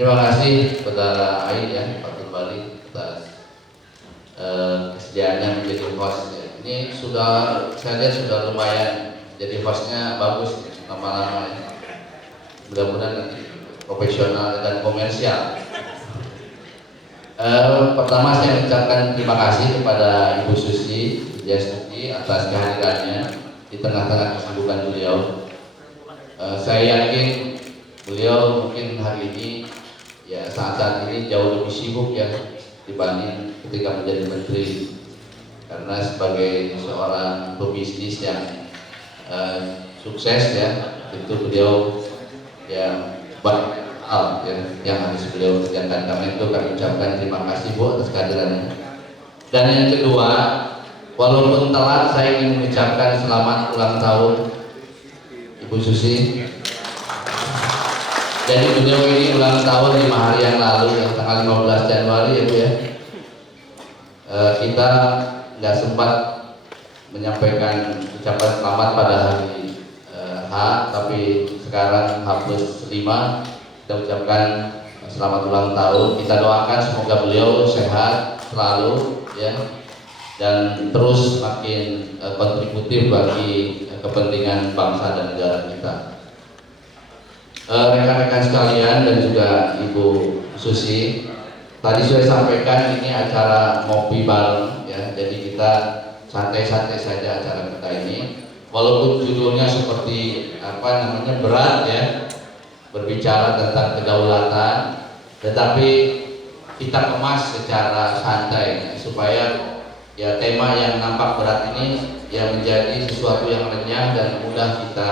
Terima kasih Saudara Ain ya, Pak Bali atas kesediaannya menjadi host ya. Ini sudah saya lihat sudah lumayan, jadi hostnya bagus lama-lama ya. Mudah-mudahan nanti profesional dan komersial. Pertama saya ucapkan terima kasih kepada Ibu Susi Wijastuti atas kehadirannya di tengah-tengah kesibukan beliau. Saya yakin beliau mungkin hari ini ya saat ini jauh lebih sibuk ya dibanding ketika menjadi menteri, karena sebagai seorang pebisnis yang sukses ya, itu beliau ya banyak hal ya, yang harus beliau kerjakan. Karena itu kami ucapkan terima kasih Bu atas kehadirannya. Dan yang kedua, walaupun telat, saya ingin mengucapkan selamat ulang tahun Ibu Susi. Jadi beliau ini ulang tahun 5 hari yang lalu, yang tanggal 15 Januari ya Bu ya. Kita nggak sempat menyampaikan ucapan selamat pada hari H, tapi sekarang H+5 kita ucapkan selamat ulang tahun. Kita doakan semoga beliau sehat selalu ya, dan terus makin kontributif bagi kepentingan bangsa dan negara kita. Rekan-rekan sekalian dan juga Ibu Susi, tadi saya sampaikan ini acara ngopi bareng ya, jadi kita santai-santai saja acara kita ini, walaupun judulnya seperti berat ya, berbicara tentang kedaulatan, tetapi kita kemas secara santai supaya ya tema yang nampak berat ini ya menjadi sesuatu yang renyah dan mudah kita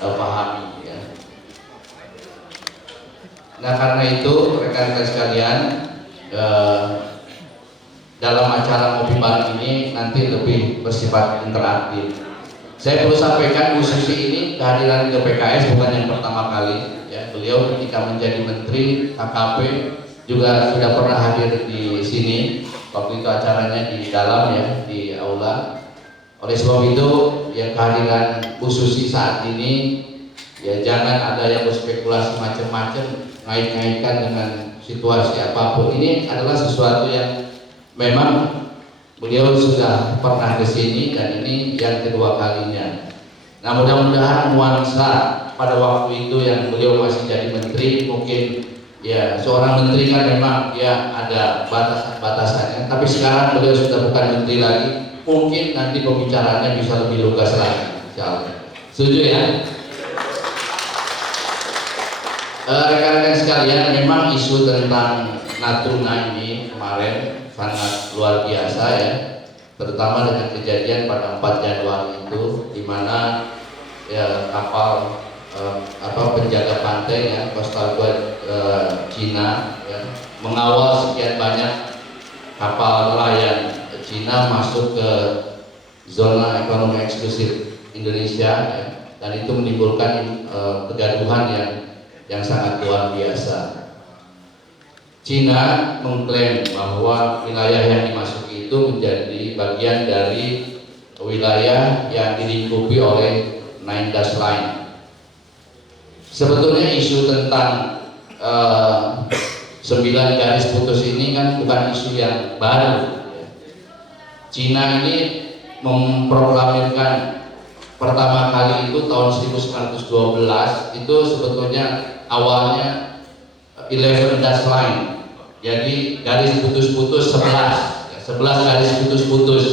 pahami. Nah, karena itu rekan-rekan sekalian, dalam acara ngopi bareng ini nanti lebih bersifat interaktif. Saya perlu sampaikan Bu Susi ini kehadiran ke PKS bukan yang pertama kali ya. Beliau ketika menjadi menteri KKP juga sudah pernah hadir di sini. Waktu itu acaranya di dalam ya, di aula. Oleh sebab itu ya, kehadiran Bu Susi saat ini ya jangan ada yang berspekulasi macam-macam, ngait-ngaitkan dengan situasi apapun. Ini adalah sesuatu yang memang beliau sudah pernah ke sini dan ini yang kedua kalinya. Nah, mudah-mudahan nuansa pada waktu itu yang beliau masih jadi menteri, mungkin ya seorang menteri kan memang ya ada batasan-batasannya, tapi sekarang beliau sudah bukan menteri lagi, mungkin nanti pembicaraannya bisa lebih lugas lagi, insyaallah. Setuju ya? Rekan-rekan sekalian, memang isu tentang Natuna ini kemarin sangat luar biasa ya, terutama dengan kejadian pada 4 Januari itu, di mana ya kapal penjaga pantai ya, Coastal Guard Cina ya, mengawal sekian banyak kapal nelayan Cina masuk ke zona ekonomi eksklusif Indonesia ya, dan itu menimbulkan kegaduhan yang sangat luar biasa. Cina mengklaim bahwa wilayah yang dimasuki itu menjadi bagian dari wilayah yang dilingkupi oleh Nine Dash Line. Sebetulnya isu tentang 9 garis putus ini kan bukan isu yang baru. Cina ini memproklamirkan pertama kali itu tahun 1912, itu sebetulnya awalnya 11 dash line, jadi garis putus-putus 11 garis putus-putus,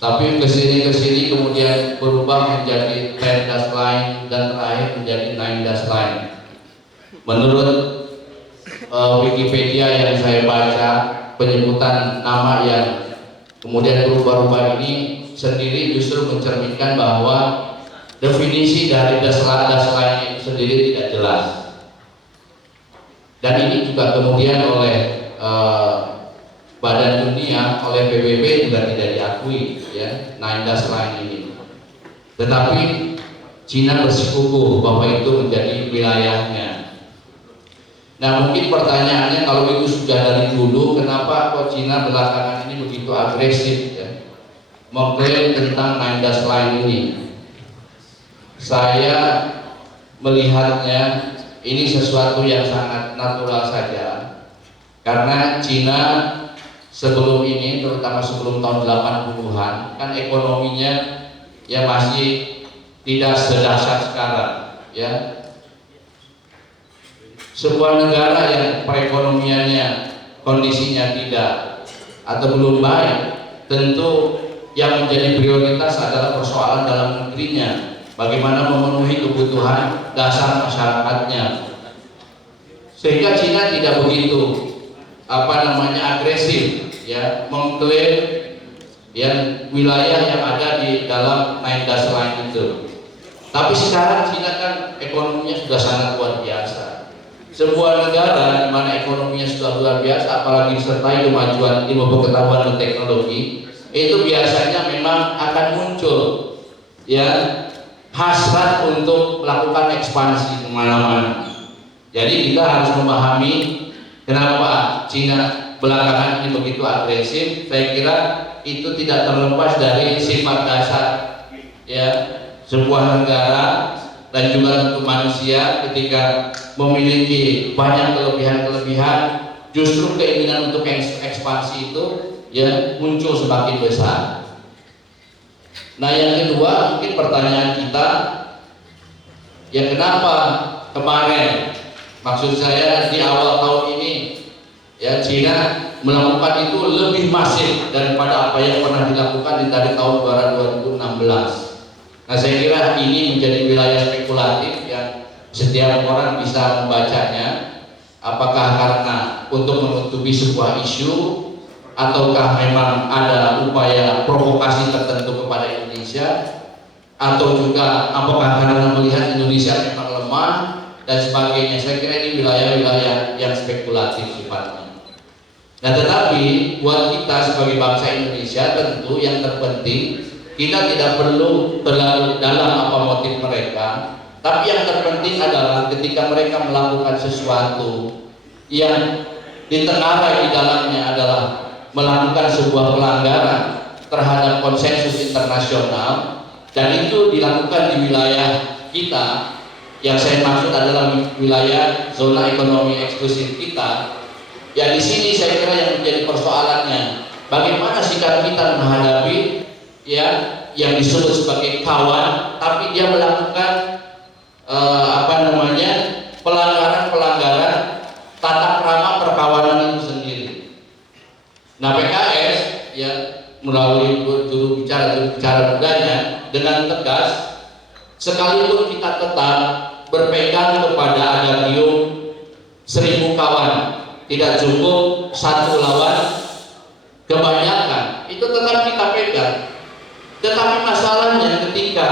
tapi kesini kemudian berubah menjadi 10 dash line dan terakhir menjadi 9 dash line. Menurut Wikipedia yang saya baca, penyebutan nama yang kemudian berubah-ubah ini sendiri justru mencerminkan bahwa definisi dari dash line itu sendiri tidak jelas. Dan ini juga kemudian oleh Badan Dunia, oleh PBB juga tidak diakui ya, Nine Dash Line ini. Tetapi Cina bersikukuh bahwa itu menjadi wilayahnya. Nah, mungkin pertanyaannya, kalau itu sudah dari dulu, kenapa kok Cina belakangan ini begitu agresif ya, mengklaim tentang Nine Dash Line ini? Saya melihatnya ini sesuatu yang sangat natural saja, karena Cina sebelum ini, terutama sebelum tahun 80-an, kan ekonominya ya masih tidak sedahsyat sekarang ya. Sebuah negara yang perekonomiannya kondisinya tidak atau belum baik, tentu yang menjadi prioritas adalah persoalan dalam negerinya, bagaimana memenuhi kebutuhan dasar masyarakatnya, sehingga Cina tidak begitu agresif ya mengklaim yang wilayah yang ada di dalam 9 das line itu. Tapi sekarang Cina kan ekonominya sudah sangat luar biasa. Sebuah negara di mana ekonominya sudah luar biasa, apalagi disertai kemajuan ilmu pengetahuan dan teknologi, itu biasanya memang akan muncul ya hasrat untuk melakukan ekspansi kemana-mana. Jadi kita harus memahami kenapa Cina belakangan ini begitu agresif. Saya kira itu tidak terlepas dari sifat dasar ya sebuah negara dan juga untuk manusia. Ketika memiliki banyak kelebihan-kelebihan, justru keinginan untuk ekspansi itu ya muncul semakin besar. Nah, yang kedua mungkin pertanyaan kita ya, kenapa kemarin, maksud saya di awal tahun ini ya, Cina melakukan itu lebih masif daripada apa yang pernah dilakukan dari tahun 2016. Nah, saya kira ini menjadi wilayah spekulatif yang setiap orang bisa membacanya. Apakah karena untuk menutupi sebuah isu, ataukah memang ada upaya provokasi tertentu kepada Indonesia, atau juga apakah karena melihat Indonesia memang lemah dan sebagainya. Saya kira ini wilayah-wilayah yang spekulatif sifatnya. Nah, tetapi buat kita sebagai bangsa Indonesia, tentu yang terpenting kita tidak perlu terlalu dalam apa motif mereka, tapi yang terpenting adalah ketika mereka melakukan sesuatu yang ditengarai di dalamnya adalah melakukan sebuah pelanggaran terhadap konsensus internasional, dan itu dilakukan di wilayah kita, yang saya maksud adalah wilayah zona ekonomi eksklusif kita. Ya, di sini saya kira yang menjadi persoalannya, bagaimana sikap kita menghadapi ya yang disebut sebagai kawan, tapi dia melakukan pelanggaran tata krama perkawanan itu sendiri. Nah, PKS ya melalui juru bicara mudanya dengan tegas, sekalipun kita tetap berpegang kepada agagium 1000 kawan, tidak cukup satu lawan kebanyakan, itu tetap kita pegang. Tetapi masalahnya ketika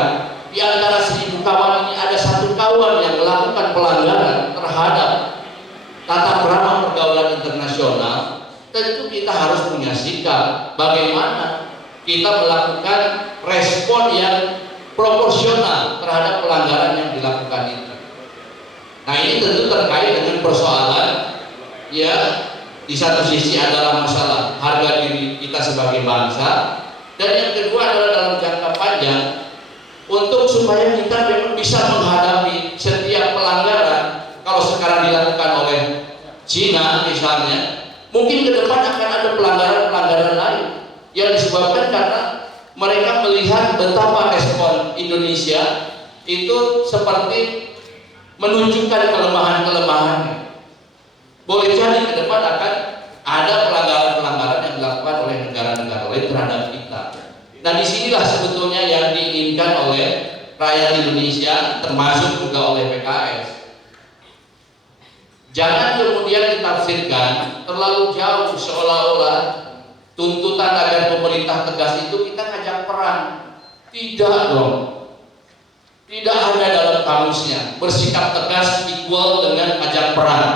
di antara 1000 kawan ini ada satu kawan yang melakukan pelanggaran terhadap tata krama pergaulan internasional, tentu kita harus punya sikap bagaimana kita melakukan respon yang proporsional terhadap pelanggaran yang dilakukan itu. Nah, ini tentu terkait dengan persoalan ya, di satu sisi adalah masalah harga diri kita sebagai bangsa, dan yang kedua adalah dalam jangka panjang untuk supaya kita memang bisa menghadapi setiap pelanggaran. Kalau sekarang dilakukan oleh Cina misalnya, mungkin ke depan akan ada pelanggaran-pelanggaran lain yang disebabkan karena mereka melihat betapa respon Indonesia itu seperti menunjukkan kelemahan-kelemahannya. Boleh jadi ke depan akan ada pelanggaran-pelanggaran yang dilakukan oleh negara-negara lain terhadap kita. Nah, disinilah sebetulnya yang diinginkan oleh rakyat Indonesia, termasuk juga oleh PKS. Jangan kemudian ditafsirkan terlalu jauh seolah-olah tuntutan agar pemerintah tegas itu kita ngajak perang. Tidak dong. Tidak ada dalam kamusnya bersikap tegas equal dengan ngajak perang.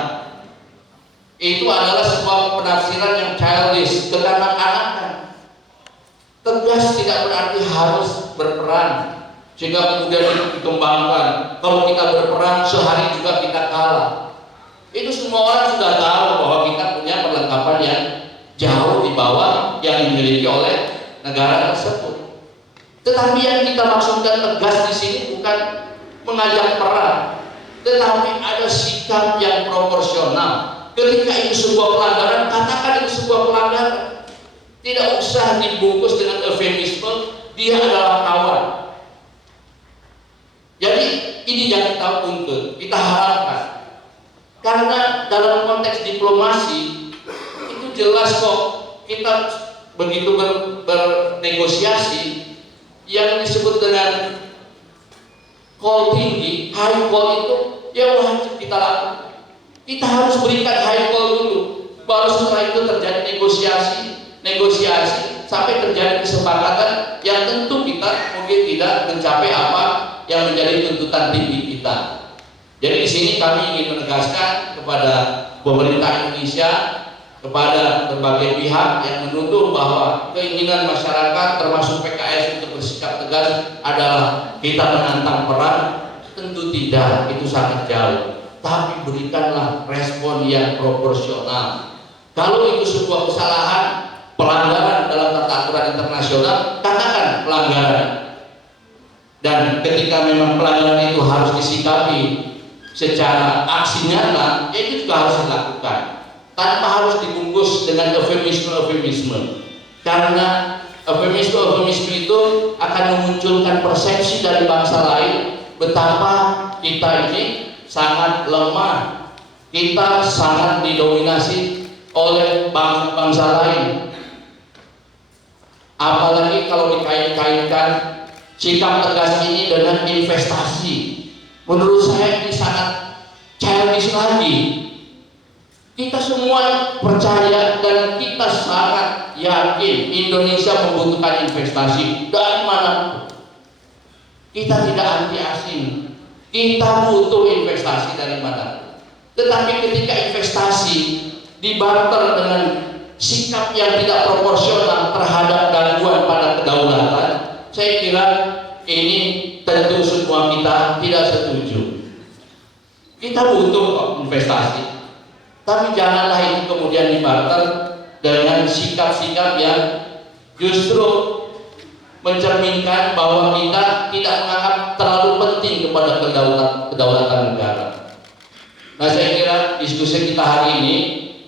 Itu adalah sebuah penafsiran yang childish, kekanak-kanakan. Tegas tidak berarti harus berperang sehingga kemudian dikembangkan. Kalau kita berperang sehari juga kita kalah. Itu semua orang sudah tahu bahwa kita punya perlengkapan yang jauh di bawah yang dimiliki oleh negara tersebut. Tetapi yang kita maksudkan tegas di sini bukan mengajak perang, tetapi ada sikap yang proporsional. Ketika itu sebuah pelanggaran, katakan itu sebuah pelanggaran. Tidak usah dibungkus dengan eufemisme dia adalah kawan. Jadi ini yang kita tuntut, kita harapkan. Karena dalam konteks diplomasi itu jelas kok kita begitu bernegosiasi yang disebut dengan call tinggi, high call itu ya wajib kita lakukan. Kita harus berikan high call dulu, baru setelah itu terjadi negosiasi sampai terjadi kesepakatan yang tentu kita mungkin tidak mencapai apa yang menjadi tuntutan tinggi kita. Jadi di sini kami ingin menegaskan kepada pemerintah Indonesia, kepada berbagai pihak yang menuduh bahwa keinginan masyarakat termasuk PKS untuk bersikap tegas adalah kita menantang perang. Tentu tidak, itu sangat jauh. Tapi berikanlah respon yang proporsional. Kalau itu sebuah kesalahan, pelanggaran dalam tata aturan internasional, katakan pelanggaran. Dan ketika memang pelanggaran itu harus disikapi secara aksi nyata, itu juga harus dilakukan tanpa harus dibungkus dengan eufemisme. Karena eufemisme itu akan memunculkan persepsi dari bangsa lain betapa kita ini sangat lemah, kita sangat didominasi oleh bangsa lain. Apalagi kalau dikait-kaitkan sikap tegas ini dengan investasi. Menurut saya ini sangat childish lagi. Kita semua percaya dan kita sangat yakin Indonesia membutuhkan investasi dari mana. Kita tidak anti asing, kita butuh investasi dari mana. Tetapi ketika investasi dibarter dengan sikap yang tidak proporsional terhadap gangguan pada kedaulatan, saya kira ini tentu semua kita tidak setuju. Kita butuh investasi, tapi janganlah itu kemudian dibarter dengan sikap-sikap yang justru mencerminkan bahwa kita tidak menganggap terlalu penting kepada kedaulatan negara. Nah, saya kira diskusi kita hari ini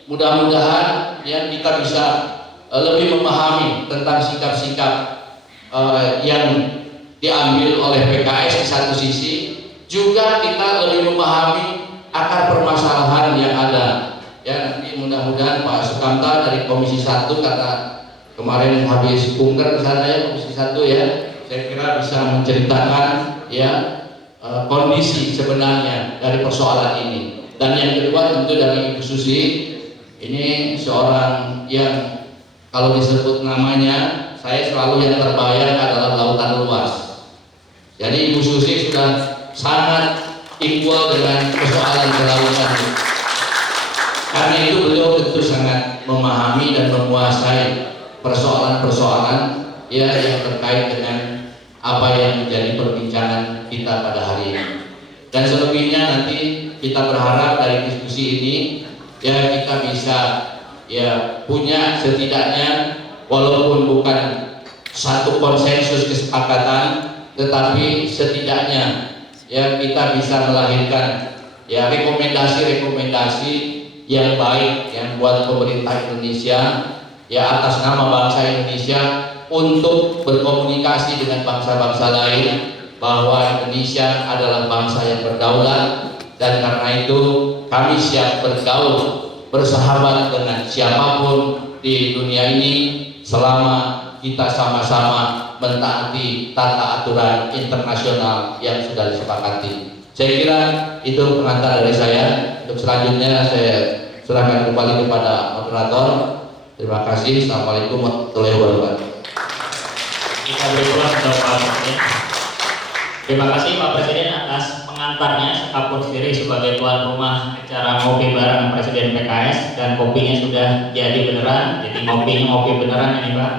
mudah-mudahan ya kita bisa lebih memahami tentang sikap-sikap yang diambil oleh PKS di satu sisi, juga kita lebih memahami akar permasalahan yang ada. Ya, nanti mudah-mudahan Pak Sukamta dari Komisi 1, karena kemarin habis kunker di sana ya, Komisi 1 ya, saya kira bisa menceritakan ya kondisi sebenarnya dari persoalan ini. Dan yang kedua tentu dari Ibu Susi, ini seorang yang kalau disebut namanya saya selalu yang terbayang adalah lautan luas. Jadi Ibu Susi sudah sangat equal dengan persoalan kelautan. Karena itu beliau tentu sangat memahami dan menguasai persoalan-persoalan ya yang terkait dengan apa yang menjadi perbincangan kita pada hari ini. Dan selebihnya nanti kita berharap dari diskusi ini ya kita bisa ya punya setidaknya walaupun bukan satu konsensus kesepakatan, tetapi setidaknya ya kita bisa melahirkan ya rekomendasi-rekomendasi yang baik yang buat pemerintah Indonesia ya atas nama bangsa Indonesia untuk berkomunikasi dengan bangsa-bangsa lain bahwa Indonesia adalah bangsa yang berdaulat, dan karena itu kami siap bergaul bersahabat dengan siapapun di dunia ini selama kita sama-sama mentaati tata aturan internasional yang sudah disepakati. Saya kira itu pengantar dari saya. Untuk selanjutnya saya serahkan kembali kepada moderator. Terima kasih. Assalamualaikum warahmatullahi wabarakatuh. Kita berikan Pak Presiden. Terima kasih Pak Presiden atas pengantarnya, sekapun sendiri sebagai tuan rumah acara ngopi bareng Presiden PKS, dan kopinya sudah jadi beneran. Jadi ngopi beneran ini Pak.